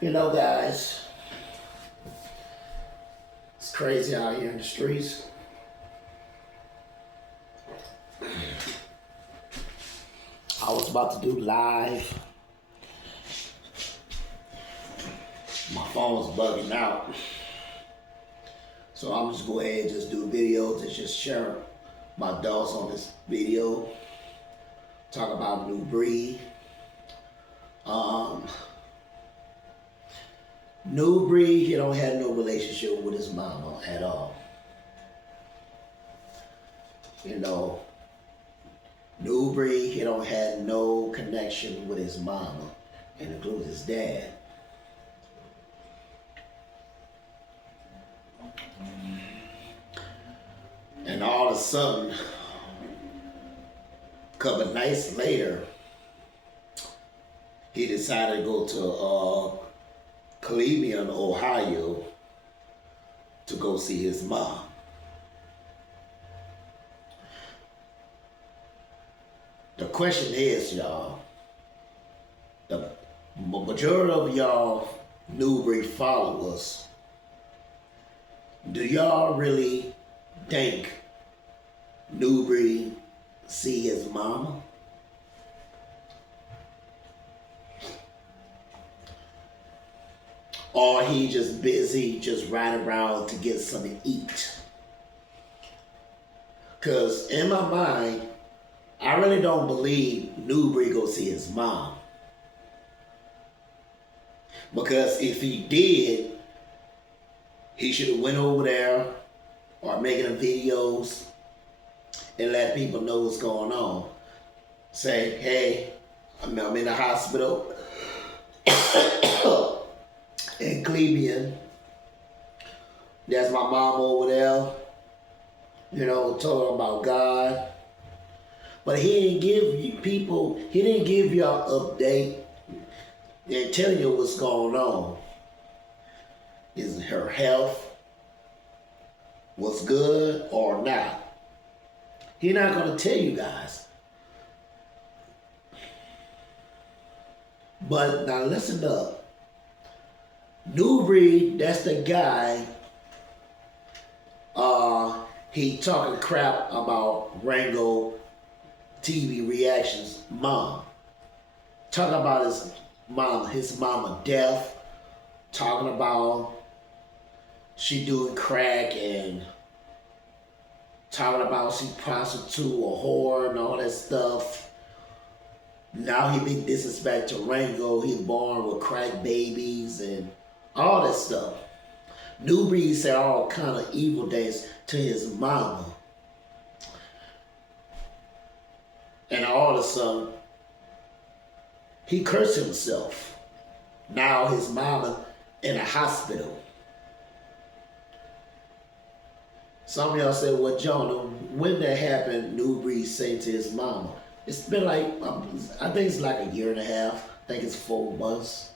You know, guys, it's crazy out here in the streets. I was about to do live. My phone was bugging out. So I'm just go ahead and just do videos and just share my thoughts on this video. Talk about Nubreed. Nubreed, he don't have no relationship with his mama at all. You know, Nubreed, he don't have no connection with his mama, and includes his dad. And all of a sudden, a couple of nights later, he decided to go to Cleveland, Ohio, to go see his mom. The question is, y'all, the majority of y'all Nubreed followers, do y'all really think Nubreed see his mama? Or he just busy just riding around to get something to eat? Because in my mind, I really don't believe Nubreed go see his mom. Because if he did, he should have went over there or making them videos and let people know what's going on. Say, hey, I'm in the hospital in Cleveland. That's my mom over there. You know, talking about God. But he didn't give you people, he didn't give y'all update and tell you what's going on. Is her health what's good or not? He's not going to tell you guys. But now listen up. Nubreed, that's the guy, he talking crap about Rango TV Reactions mom. Talking about his mama death. Talking about she doing crack and talking about she prostitute or whore and all that stuff. Now he been disrespect to Rango. He's born with crack babies and all that stuff. Nubreed said all kind of evil things to his mama. And all of a sudden, he cursed himself. Now his mama in a hospital. Some of y'all say, well, John, when that happened, Nubreed said to his mama. It's been like, I think it's like a year and a half. I think it's 4 months.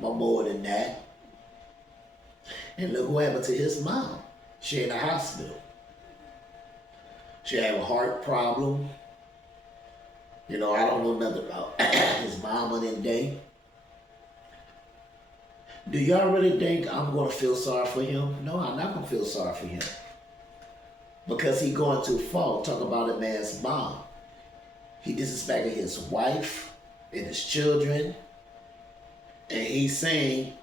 More than that. And look what happened to his mom. She in the hospital. She had a heart problem. You know, I don't know nothing about his mama that day. Do y'all really think I'm going to feel sorry for him? No, I'm not going to feel sorry for him. Because he going too far. Talk about a man's mom. He disrespected his wife and his children. And he's saying,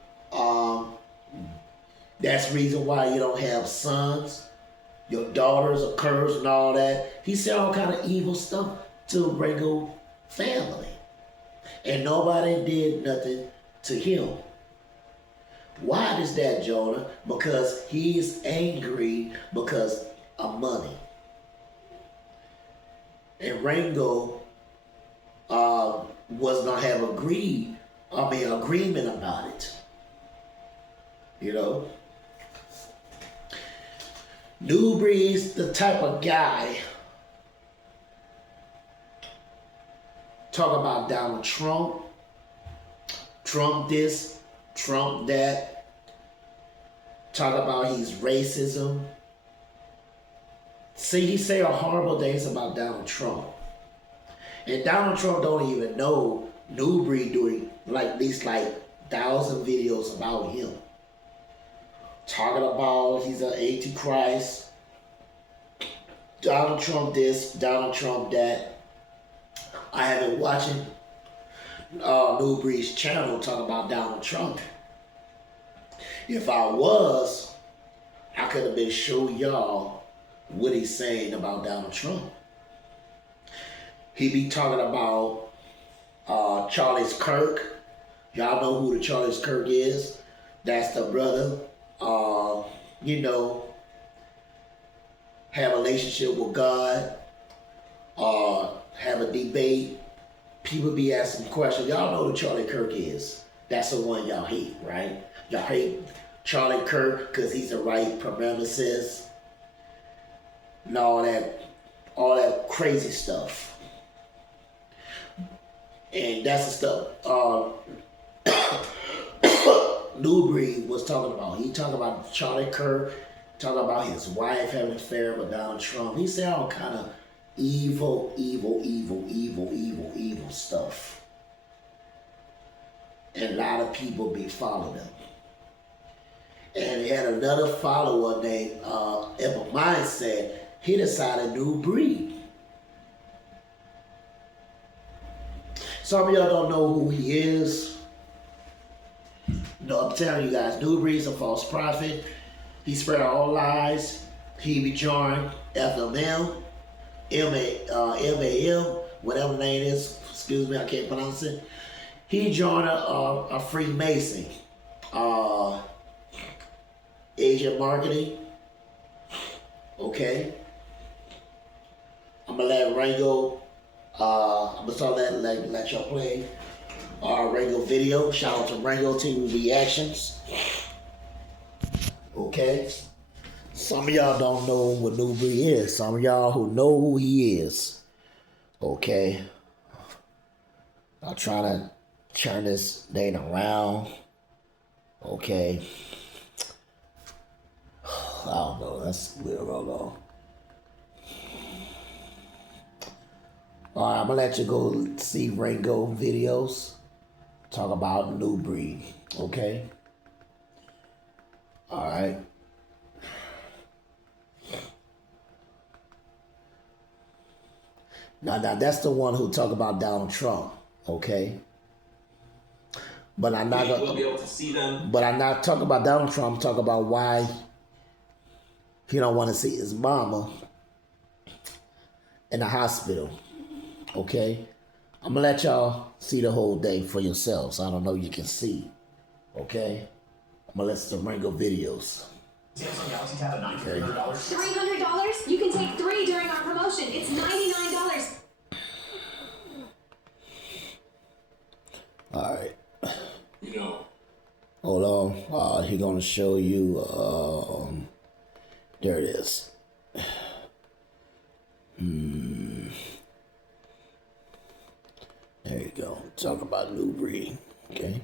that's the reason why you don't have sons. Your daughters are cursed and all that. He said all kind of evil stuff to Rango family. And nobody did nothing to him. Why is that, Jonah? Because he's angry because of money. And Rango was going to have agreement about it. You know? Nubreed's the type of guy talk about Donald Trump, Trump this, Trump that, talk about he's racism. See, he say horrible things about Donald Trump. And Donald Trump don't even know Nubreed doing like at least like 1,000 videos about him. Talking about he's an antichrist. Donald Trump this, Donald Trump that. I have been watching Nubreed's channel talk about Donald Trump. If I was, I could have been showing y'all what he's saying about Donald Trump. He be talking about Charles Kirk. Y'all know who the Charles Kirk is. That's the brother, have a relationship with God, have a debate. People be asking questions. Y'all know who Charlie Kirk is. That's the one y'all hate, right? Y'all hate Charlie Kirk because he's the right premises and all that crazy stuff. And that's the stuff Nubreed was talking about. He talking about Charlie Kirk, talking about his wife having an affair with Donald Trump. He said all kind of evil stuff. And a lot of people be following him. And he had another follower named Emma Mindset. He decided new breed. Some of y'all don't know who he is. No, I'm telling you guys, Nubreed's a false prophet. He spread all lies. He be joined FML, MAM, whatever the name is. Excuse me, I can't pronounce it. He joined a Freemason, Asian marketing. Okay. I'm gonna let Rango. I'm gonna start let y'all play Rango video. Shout out to Rango TV Reactions. Okay. Some of y'all don't know what Nubreed is. Some of y'all who know who he is. Okay. I'm trying to turn this thing around. Okay. I don't know. That's where we're gonna go. Alright, I'm gonna let you go see Rango videos. Talk about Nubreed. Okay? Alright. Now that's the one who talk about Donald Trump, okay? But I'm not gonna be able to see them. But I'm not talking about Donald Trump. I'm talking about why he don't want to see his mama in the hospital. Okay? I'm gonna let y'all see the whole thing for yourselves. I don't know you can see. Okay? I'm gonna listen to Rango videos. Samsung Galaxy Tab at $900. $300? You can take 3 during our promotion. It's $99. Alright. Hold on. He's gonna show you there it is. There you go. Talk about Nubreed. Okay.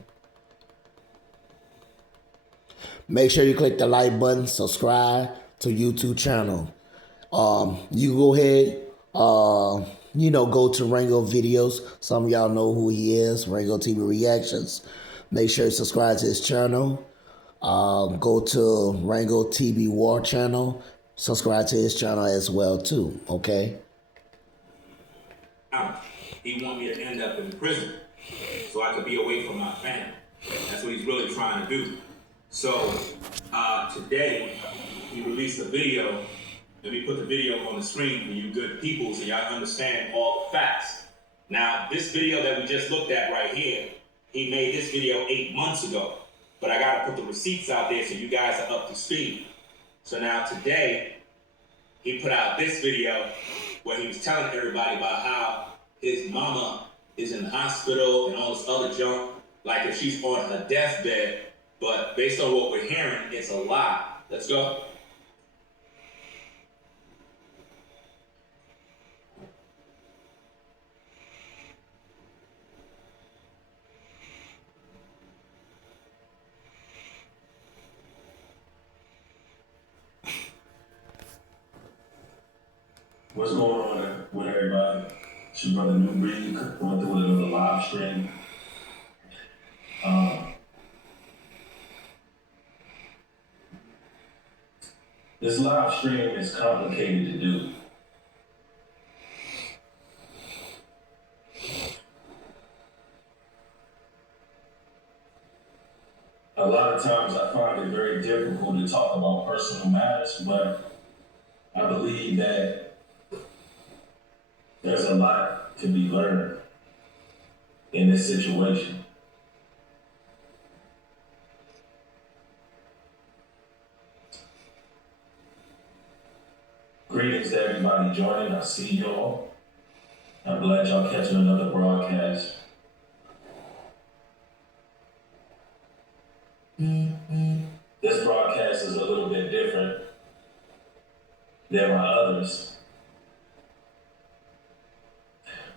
Make sure you click the like button, subscribe to YouTube channel. You go ahead, go to Rango videos. Some of y'all know who he is, Rango TV Reactions. Make sure you subscribe to his channel. Go to Rango TV War channel. Subscribe to his channel as well too, okay? He want me to end up in prison so I could be away from my family. That's what he's really trying to do. So today he released a video. Let me put the video on the screen for you good people so y'all understand all the facts. Now, this video that we just looked at right here, he made this video 8 months ago. But I gotta put the receipts out there so you guys are up to speed. So now today, he put out this video where he was telling everybody about how his mama is in the hospital and all this other junk, like if she's on her deathbed. But based on what we're hearing, it's a lie. Let's go. What's going on with everybody? It's your brother Nubreed going through a live stream. This live stream is complicated to do. A lot of times I find it very difficult to talk about personal matters, but I believe that there's a lot to be learned in this situation. Greetings to everybody joining. I see y'all. I'm glad y'all catching another broadcast. This broadcast is a little bit different than my others.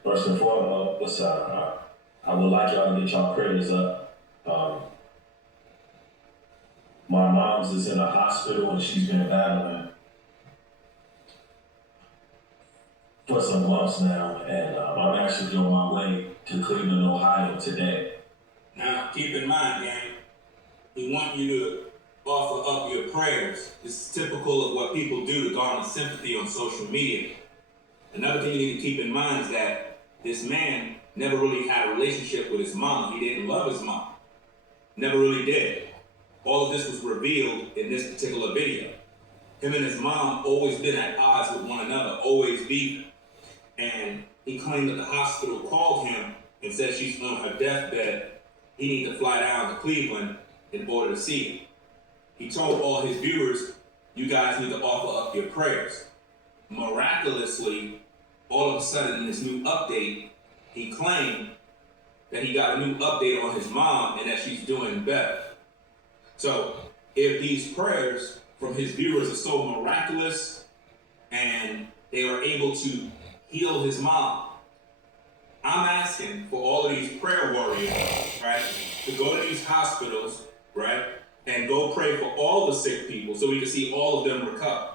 First and foremost, I would like y'all to get y'all prayers up. My mom's is in a hospital and she's been battling for some months now, and I'm actually on my way to Cleveland, Ohio today. Now, keep in mind, gang, he wants you to offer up your prayers. This is typical of what people do to garner sympathy on social media. Another thing you need to keep in mind is that this man never really had a relationship with his mom. He didn't love his mom. Never really did. All of this was revealed in this particular video. Him and his mom always been at odds with one another, always beefing. And he claimed that the hospital called him and said she's on her deathbed. He needs to fly down to Cleveland in order to see her. He told all his viewers, you guys need to offer up your prayers. Miraculously, all of a sudden in this new update, he claimed that he got a new update on his mom and that she's doing better. So if these prayers from his viewers are so miraculous and they are able to heal his mom, I'm asking for all of these prayer warriors, right, to go to these hospitals, right, and go pray for all the sick people so we can see all of them recover.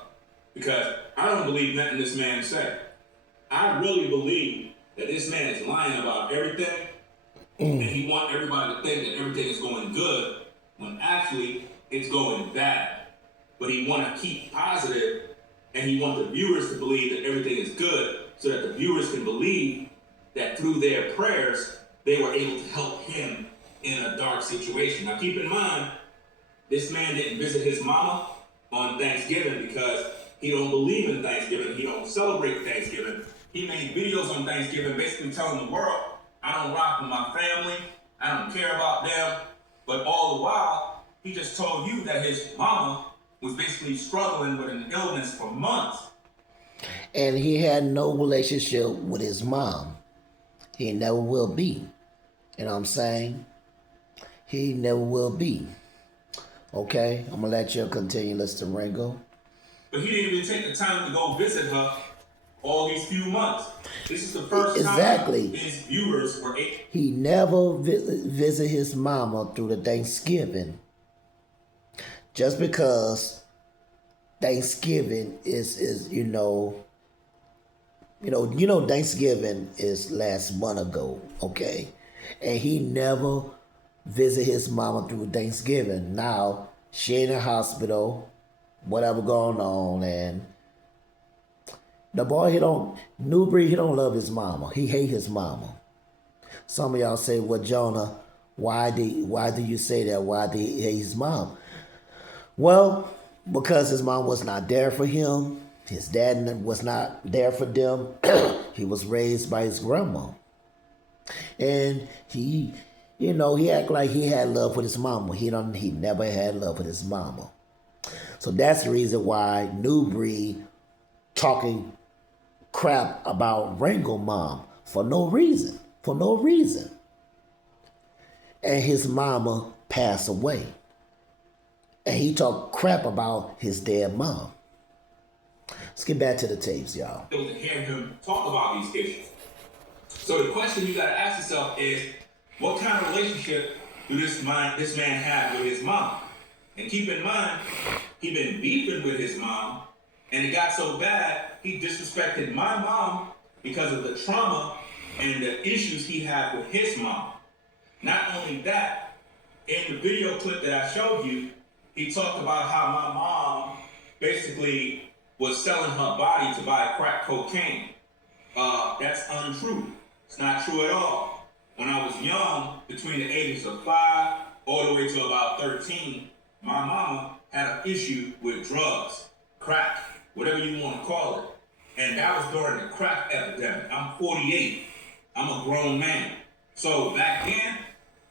Because I don't believe nothing this man said. I really believe that this man is lying about everything, and he wants everybody to think that everything is going good when actually it's going bad. But he want to keep positive, and he wants the viewers to believe that everything is good so that the viewers can believe that through their prayers, they were able to help him in a dark situation. Now keep in mind, this man didn't visit his mama on Thanksgiving because he don't believe in Thanksgiving. He don't celebrate Thanksgiving. He made videos on Thanksgiving basically telling the world, I don't rock with my family. I don't care about them. But all the while, he just told you that his mama was basically struggling with an illness for months. And he had no relationship with his mom. He never will be. You know what I'm saying? He never will be. Okay, I'm gonna let you continue, Mr. Ringo. But he didn't even take the time to go visit her all these few months. This is the first Exactly. time his viewers were able. He never visit his mama through the Thanksgiving. Just because Thanksgiving is Thanksgiving is last month ago, okay? And he never visit his mama through Thanksgiving. Now, she in the hospital, whatever going on, and the boy, Nubreed, he don't love his mama. He hate his mama. Some of y'all say, well, Jonah, why do you say that? Why do he hate his mom? Well, because his mom was not there for him. His dad was not there for them. He was raised by his grandma. And he act like he had love with his mama. He never had love with his mama. So that's the reason why Nubreed talking crap about Rango mom for no reason. And his mama passed away. And he talked crap about his dead mom. Let's get back to the tapes, y'all. To hear him talk about these issues. So the question you gotta ask yourself is, what kind of relationship do this man have with his mom? And keep in mind, he been beefing with his mom, and it got so bad, he disrespected my mom because of the trauma and the issues he had with his mom. Not only that, in the video clip that I showed you, he talked about how my mom basically was selling her body to buy crack cocaine. That's untrue. It's not true at all. When I was young, between the ages of 5 all the way to about 13, my mama had an issue with drugs, crack, whatever you want to call it. And that was during the crack epidemic. I'm 48. I'm a grown man. So back then,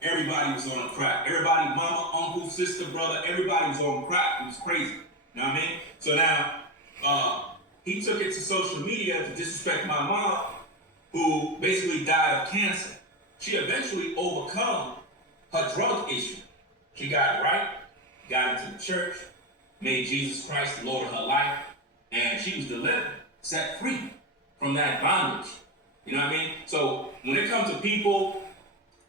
everybody was on crack. Everybody, mama, uncle, sister, brother, everybody was on crack. It was crazy. You know what I mean? So now, he took it to social media to disrespect my mom, who basically died of cancer. She eventually overcome her drug issue. She got it right, got into the church, made Jesus Christ the Lord of her life, and she was delivered, set free from that bondage. You know what I mean? So when it comes to people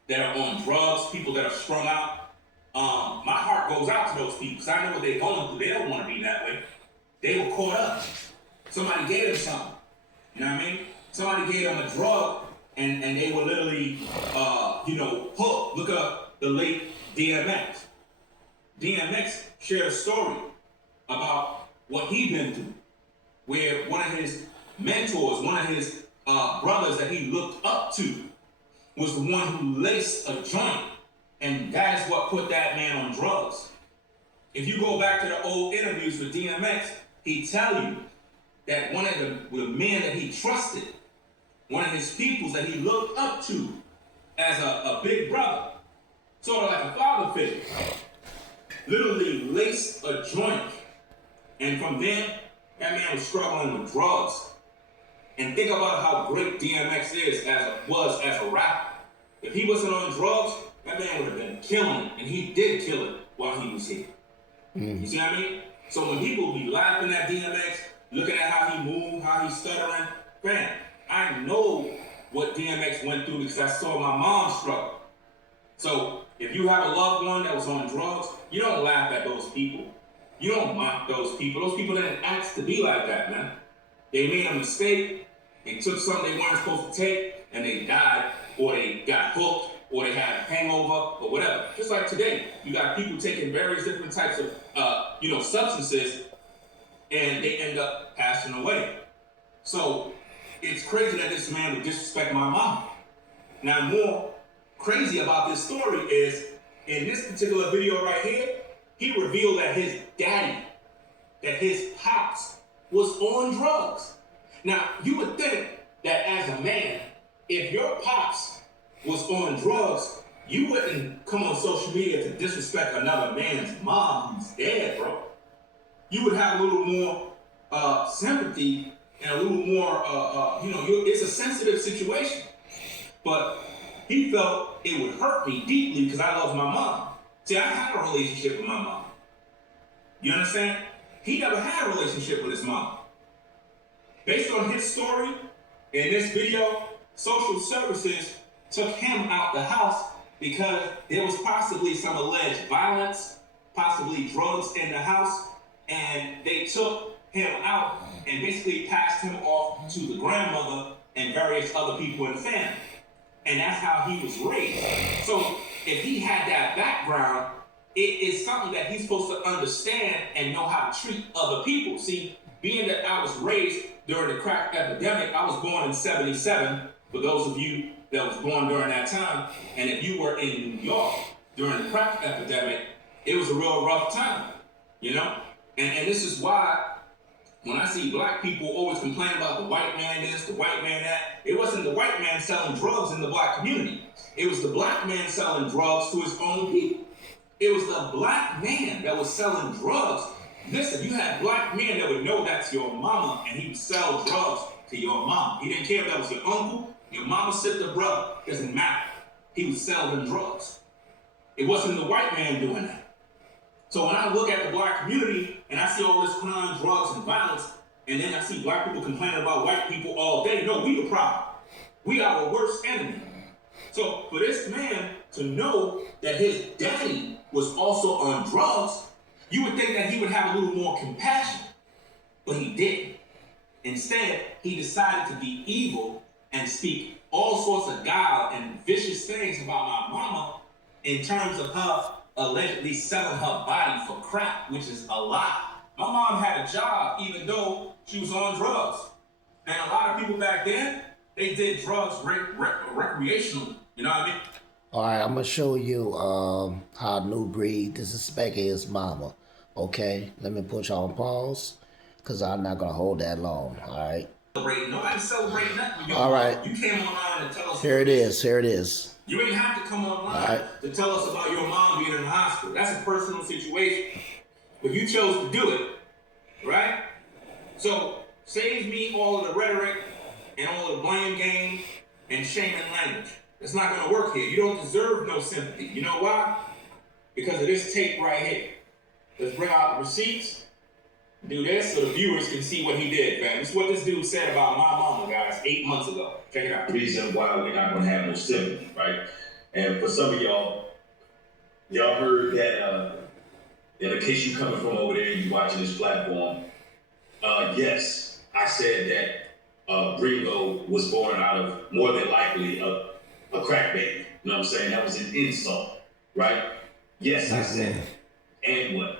that are on drugs, people that are strung out, my heart goes out to those people because I know what they're going through. They don't want to be that way. They were caught up. Somebody gave them something. You know what I mean? Somebody gave them a drug and they were literally, hooked. Look up the late DMX. DMX shared a story about what he'd been through, where one of his mentors, one of his brothers that he looked up to was the one who laced a joint, and that is what put that man on drugs. If you go back to the old interviews with DMX, he'd tell you that one of the men that he trusted, one of his peoples that he looked up to as a big brother, sort of like a father figure, literally laced a joint. And from then, that man was struggling with drugs. And think about how great DMX was as a rapper. If he wasn't on drugs, that man would have been killing it. And he did kill it while he was here. You see what I mean? So when people be laughing at DMX, looking at how he moved, how he's stuttering, man, I know what DMX went through because I saw my mom struggle. So if you have a loved one that was on drugs, you don't laugh at those people. You don't mock those people. Those people didn't ask to be like that, man. They made a mistake. They took something they weren't supposed to take, and they died, or they got hooked, or they had a hangover, or whatever. Just like today, you got people taking various different types of, substances, and they end up passing away. So it's crazy that this man would disrespect my mom. Now, more crazy about this story is, in this particular video right here, he revealed that his daddy, that his pops, was on drugs. Now, you would think that as a man, if your pops was on drugs, you wouldn't come on social media to disrespect another man's mom who's dead, bro. You would have a little more sympathy and a little more, it's a sensitive situation. But he felt it would hurt me deeply because I love my mom. See, I had a relationship with my mom. You understand? He never had a relationship with his mom. Based on his story, in this video, social services took him out the house because there was possibly some alleged violence, possibly drugs in the house, and they took him out and basically passed him off to the grandmother and various other people in the family. And that's how he was raised. So if he had that background, it is something that he's supposed to understand and know how to treat other people. See, being that I was raised during the crack epidemic, I was born in 77, for those of you that was born during that time, and if you were in New York during the crack epidemic, it was a real rough time, you know? And this is why when I see black people always complain about the white man this, the white man that, it wasn't the white man selling drugs in the black community. It was the black man selling drugs to his own people. It was the black man that was selling drugs. Listen, you had black men that would know that's your mama, and he would sell drugs to your mom. He didn't care if that was your uncle, your mama, sister, brother. Doesn't matter. He was selling drugs. It wasn't the white man doing that. So when I look at the black community and I see all this crime, drugs, and violence, and then I see black people complaining about white people all day, no, we the problem. We are our worst enemy. So for this man to know that his daddy was also on drugs, you would think that he would have a little more compassion, but he didn't. Instead, he decided to be evil and speak all sorts of guile and vicious things about my mama in terms of her allegedly selling her body for crack, which is a lie. My mom had a job even though she was on drugs. And a lot of people back then, they did drugs recreationally. You know what I mean? All right, I'm gonna show you how Nubreed disrespect his mama. Okay, let me put y'all on pause, cause I'm not gonna hold that long. All right. Nobody celebrating nothing. All right. You came online to tell us. Here it is. Here it is. You ain't have to come online to tell us about your mom being in the hospital. That's a personal situation. But you chose to do it, right? So save me all of the rhetoric and all the blame game and shaming language. It's not going to work here. You don't deserve no sympathy. You know why? Because of this tape right here. Let's bring out the receipts. Do this so the viewers can see what he did, fam. This is what this dude said about my mama, guys, 8 months ago. Check it out. Reason why we're not gonna have no sympathy, right? And for some of y'all heard that in case you coming from over there and you watching this platform, yes, I said that Ringo was born out of more than likely a crack baby. You know what I'm saying? That was an insult, right? Yes, I said. And what?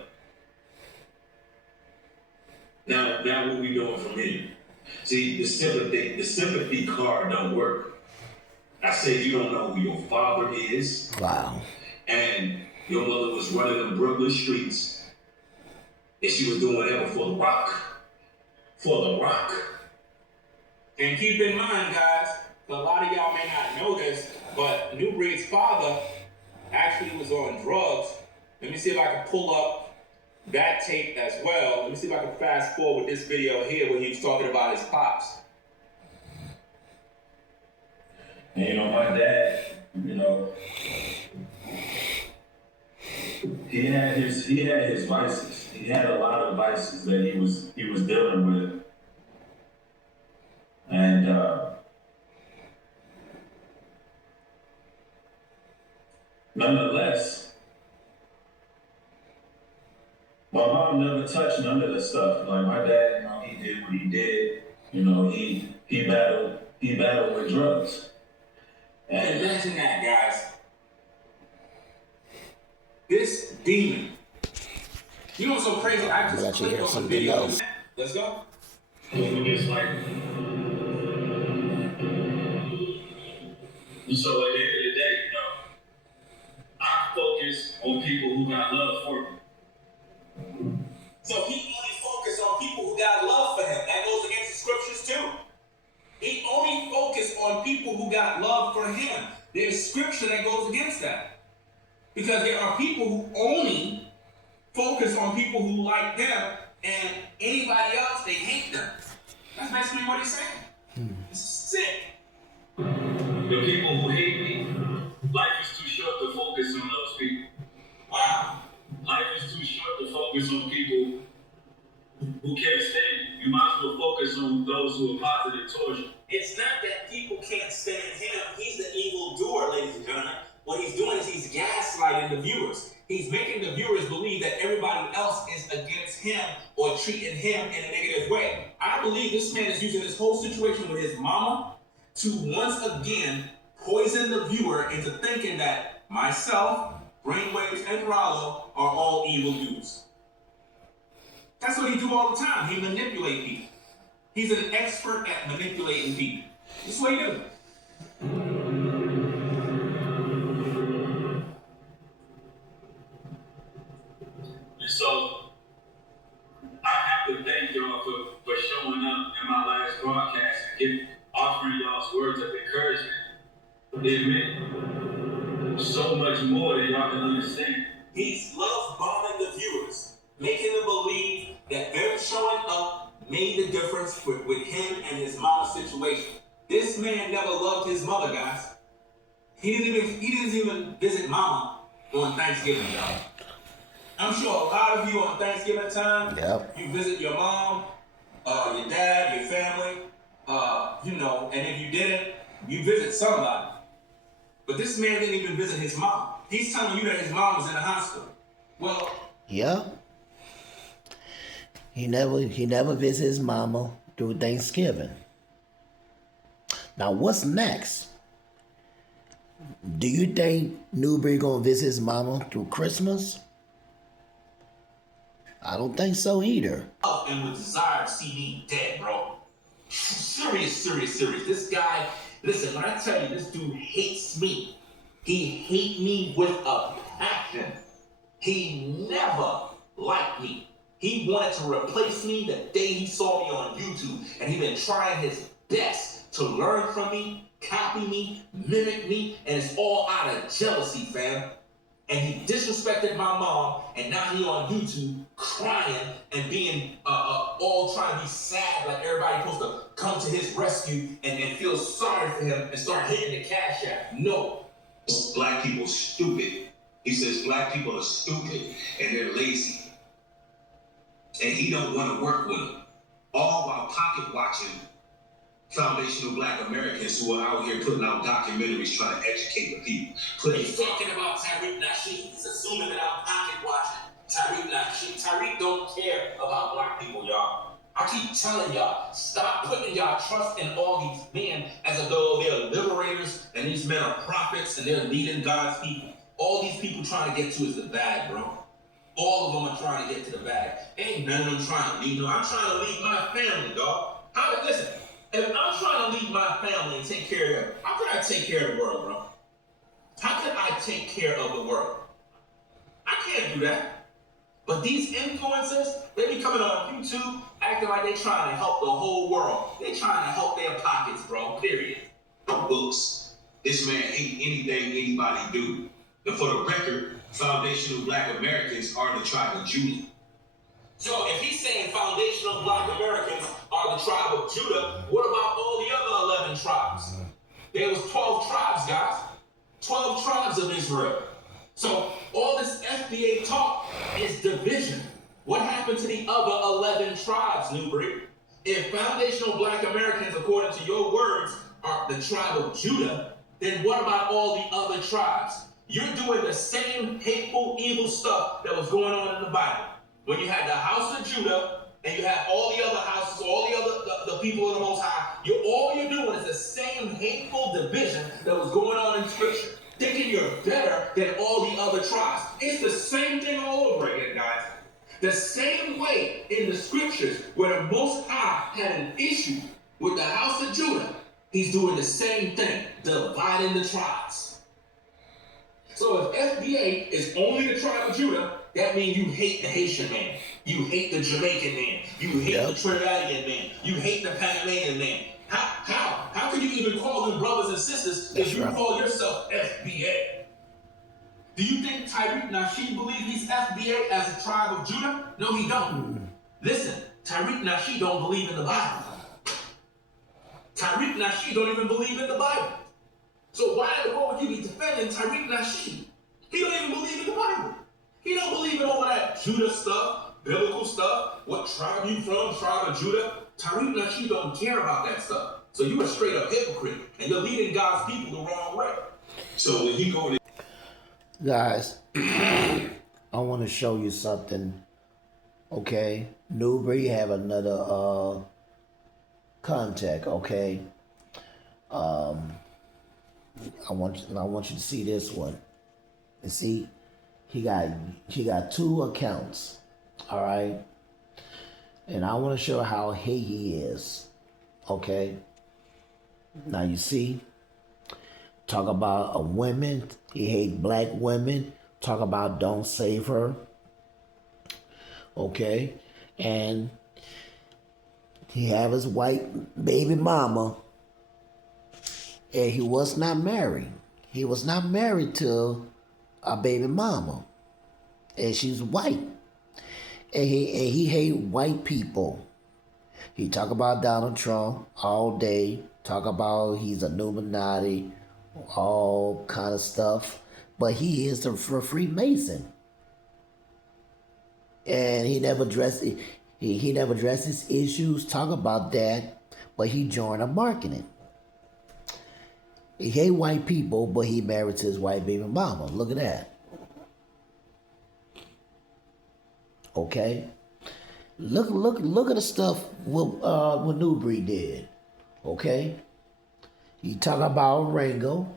Now what we doing from here? See, the sympathy card don't work. I said you don't know who your father is. Wow. And your mother was running the Brooklyn streets, and she was doing whatever for the rock. For the rock. And keep in mind, guys, a lot of y'all may not know this, but Nubreed's father actually was on drugs. Let me see if I can pull up that tape as well. Let me see if I can fast forward this video here where he was talking about his pops. And you know, my dad, you know, he had his vices. He had a lot of vices that he was dealing with. And nonetheless, my mom never touched none of the stuff. Like my dad, you know, he did what he did. You know, he battled with drugs. And imagine that, guys. This demon. You know what's so crazy? I just let you hear clicked on the something video. else. Let's go. It's like, so at the end of the day, you know, I focus on people who got love for me. So he only focused on people who got love for him. That goes against the scriptures too. He only focused on people who got love for him. There's scripture that goes against that. Because there are people who only focus on people who like them, and anybody else, they hate them. That's basically what he's saying. It's sick. The people who hate me, life is too short to focus on those people. Wow. Life is too short to focus on people who can't stand you. You might as well focus on those who are positive towards you. It's not that people can't stand him. He's the evil doer, ladies and gentlemen. What he's doing is he's gaslighting the viewers. He's making the viewers believe that everybody else is against him or treating him in a negative way. I believe this man is using this whole situation with his mama to once again poison the viewer into thinking that myself, Brainwaves, and Rollo are all evil dudes. That's what he do all the time. He manipulate people. He's an expert at manipulating people. That's what he do. So I have to thank y'all for showing up in my last broadcast and offering y'all's words of encouragement. It meant so much more than y'all can understand. He's love bombing the viewers, making them believe that them showing up made the difference with him and his mom's situation. This man never loved his mother, guys. He didn't even visit mama on Thanksgiving, y'all. I'm sure a lot of you on Thanksgiving time, you visit your mom, your dad, your family, and if you didn't, you visit somebody. But this man didn't even visit his mom. He's telling you that his mom was in the hospital. Well, yeah. He never visit his mama through Thanksgiving. Now what's next? Do you think Nubreed gonna visit his mama through Christmas? I don't think so either. And would desire to see me dead, bro. Serious. This guy, listen, when I tell you this dude hates me, he hates me with a passion. He never liked me. He wanted to replace me the day he saw me on YouTube, and he been trying his best to learn from me, copy me, mimic me, and it's all out of jealousy, fam. And he disrespected my mom, and now he on YouTube crying and being all trying to be sad, like everybody supposed to come to his rescue and feel sorry for him and start hitting the cash app. No. Black people stupid. He says black people are stupid and they're lazy. And he don't want to work with them. All while pocket watching foundational black Americans who are out here putting out documentaries trying to educate the people. He's talking about Tariq Nasheed. He's assuming that I'm pocket watching Tariq Nasheed. Tariq don't care about black people, y'all. I keep telling y'all, stop putting y'all trust in all these men as though they're liberators and these men are prophets and they're leading God's people. All these people trying to get to is the bag, bro. All of them are trying to get to the bag. Ain't none of them trying to lead. No, I'm trying to lead my family, dog. Listen, if I'm trying to lead my family and take care of them, how can I take care of the world, bro? How can I take care of the world? I can't do that. But these influencers, they be coming on YouTube acting like they trying to help the whole world. They trying to help their pockets, bro, period. Books. This man hate anything anybody do. And for the record, foundational black Americans are the tribe of Judah. So if he's saying foundational black Americans are the tribe of Judah, what about all the other 11 tribes? There was 12 tribes, guys. 12 tribes of Israel. So all this FBA talk is division. What happened to the other 11 tribes, Nubreed? If foundational black Americans, according to your words, are the tribe of Judah, then what about all the other tribes? You're doing the same hateful, evil stuff that was going on in the Bible. When you had the house of Judah, and you had all the other houses, all the other the people of the Most High, all you're doing is the same hateful division that was going on in Scripture. Thinking you're better than all the other tribes. It's the same thing all over again, guys. The same way in the Scriptures where the Most High had an issue with the house of Judah, he's doing the same thing, dividing the tribes. So if FBA is only the tribe of Judah, that means you hate the Haitian man. You hate the Jamaican man. You hate the Trinidadian man. You hate the Panamanian man. How can you even call them brothers and sisters if you call yourself FBA? Do you think Tariq Nasheed believes he's FBA as a tribe of Judah? No, he don't. Listen, Tariq Nasheed don't believe in the Bible. Tariq Nasheed don't even believe in the Bible. So why in the world would you be defending Tariq Nasheed? He don't even believe in the Bible. He don't believe in all that Judah stuff, biblical stuff, what tribe you from, tribe of Judah. Tariq Nasheed don't care about that stuff. So you a straight up hypocrite, and you're leading God's people the wrong way. So when he go to... Guys, I want to show you something. Okay, Nubreed have another contact. Okay, I want you to see this one. And see, he got 2 accounts. All right, and I want to show how he is. Okay, now you see. Talk about a woman. He hate black women. Talk about don't save her. Okay. And he have his white baby mama. And he was not married. He was not married to a baby mama. And she's white. And he hate white people. He talk about Donald Trump all day. Talk about he's a Illuminati. All kind of stuff, but he is a Freemason, and he never addressed it. He never addresses issues. Talk about that, but he joined a marketing. He hate white people, but he married to his white baby mama. Look at that. Okay, look at the stuff what Nubreed did. Okay. He talk about Rango.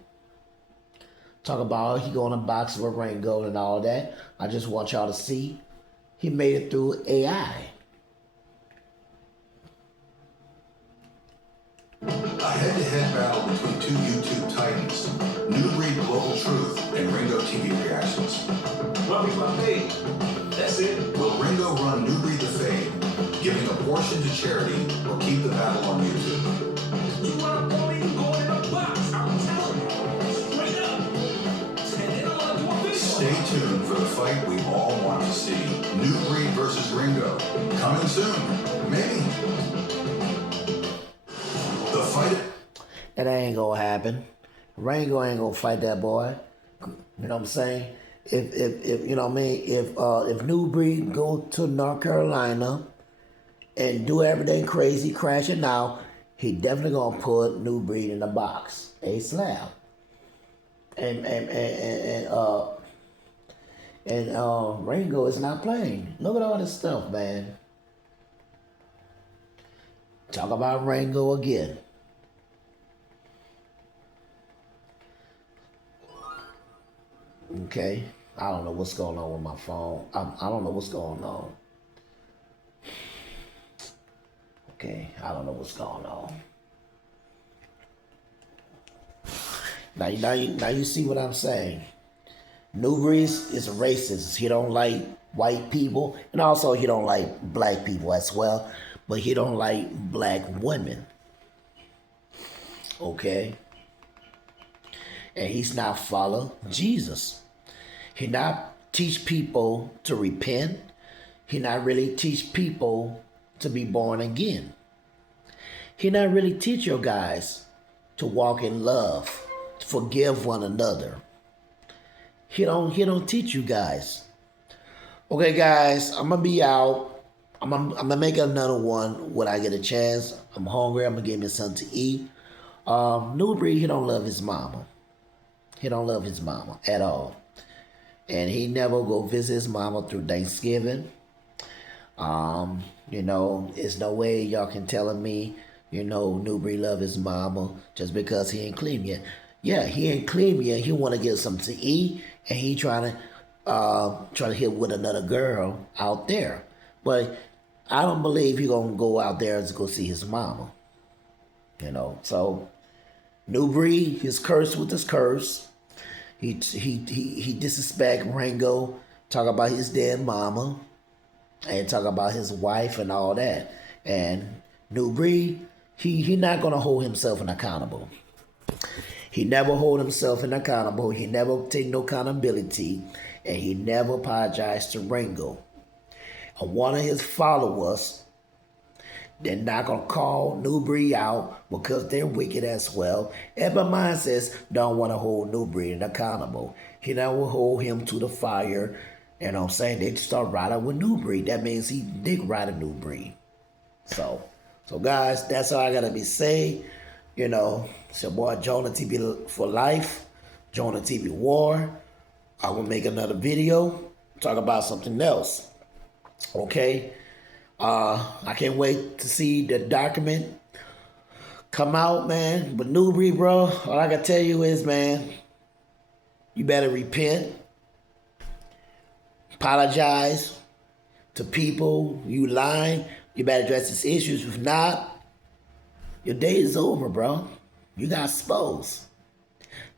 Talk about he going to box with Rango and all that. I just want y'all to see He made it through AI. A head-to-head battle between two YouTube titans, Nubreed Global Truth and Ringo TV Reactions. Love me my page. That's it. Will Ringo run Nubreed to fame, giving a portion to charity, or keep the battle on YouTube? You want to go in, go in a box. I'm telling you. Straight up. And then I want to do a video. Stay tuned for the fight we all want to see. Nubreed versus Ringo. Coming soon. Maybe. The fight. That ain't gonna happen. Rango ain't gonna fight that boy. You know what I'm saying? If you know what I mean, if Nubreed go to North Carolina and do everything crazy, crashing out, he definitely gonna put Nubreed in the box, a slab. And Rango is not playing. Look at all this stuff, man. Talk about Rango again. Okay, I don't know what's going on with my phone. I don't know what's going on. Okay, I don't know what's going on. Now you see what I'm saying. Nubreed is racist. He don't like white people, and also he don't like black people as well. But he don't like black women. Okay? And he's not follow Jesus. He not teach people to repent. He not really teach people to be born again. He not really teach your guys to walk in love, to forgive one another. He don't teach you guys. Okay, guys, I'm gonna be out. I'm gonna make another one when I get a chance. I'm hungry. I'm gonna give me something to eat. Nubreed, he don't love his mama. He don't love his mama at all, and he never go visit his mama through Thanksgiving. You know, there's no way y'all can tell me, you know, Nubreed love his mama just because he ain't clean yet. Yeah, he ain't clean yet. He want to get something to eat, and he trying to hit with another girl out there, but I don't believe he gonna go out there to go see his mama. You know, so Nubreed, he's cursed with this curse. He disrespect Rango, talk about his dead mama, and talk about his wife and all that. And Nubreed, he not gonna hold himself accountable. He never hold himself accountable. He never take no accountability, and he never apologized to Rango. And one of his followers, they're not going to call Nubreed out because they're wicked as well. Ever Mindset don't want to hold Nubreed accountable. He never hold him to the fire. You know what I'm saying? They start riding with Nubreed. That means he dick riding Nubreed. So guys, that's all I got to be saying. You know, it's your boy Jonah TV for life. Jonah TV War. I will make another video. Talk about something else. Okay, I can't wait to see the document come out, man. But Nubreed, bro, all I can tell you is, man, you better repent, apologize to people you lying. You better address these issues. If not, your day is over, bro. You got exposed.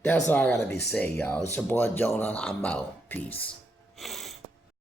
That's all I gotta be saying, y'all. It's your boy Jonah. I'm out. Peace.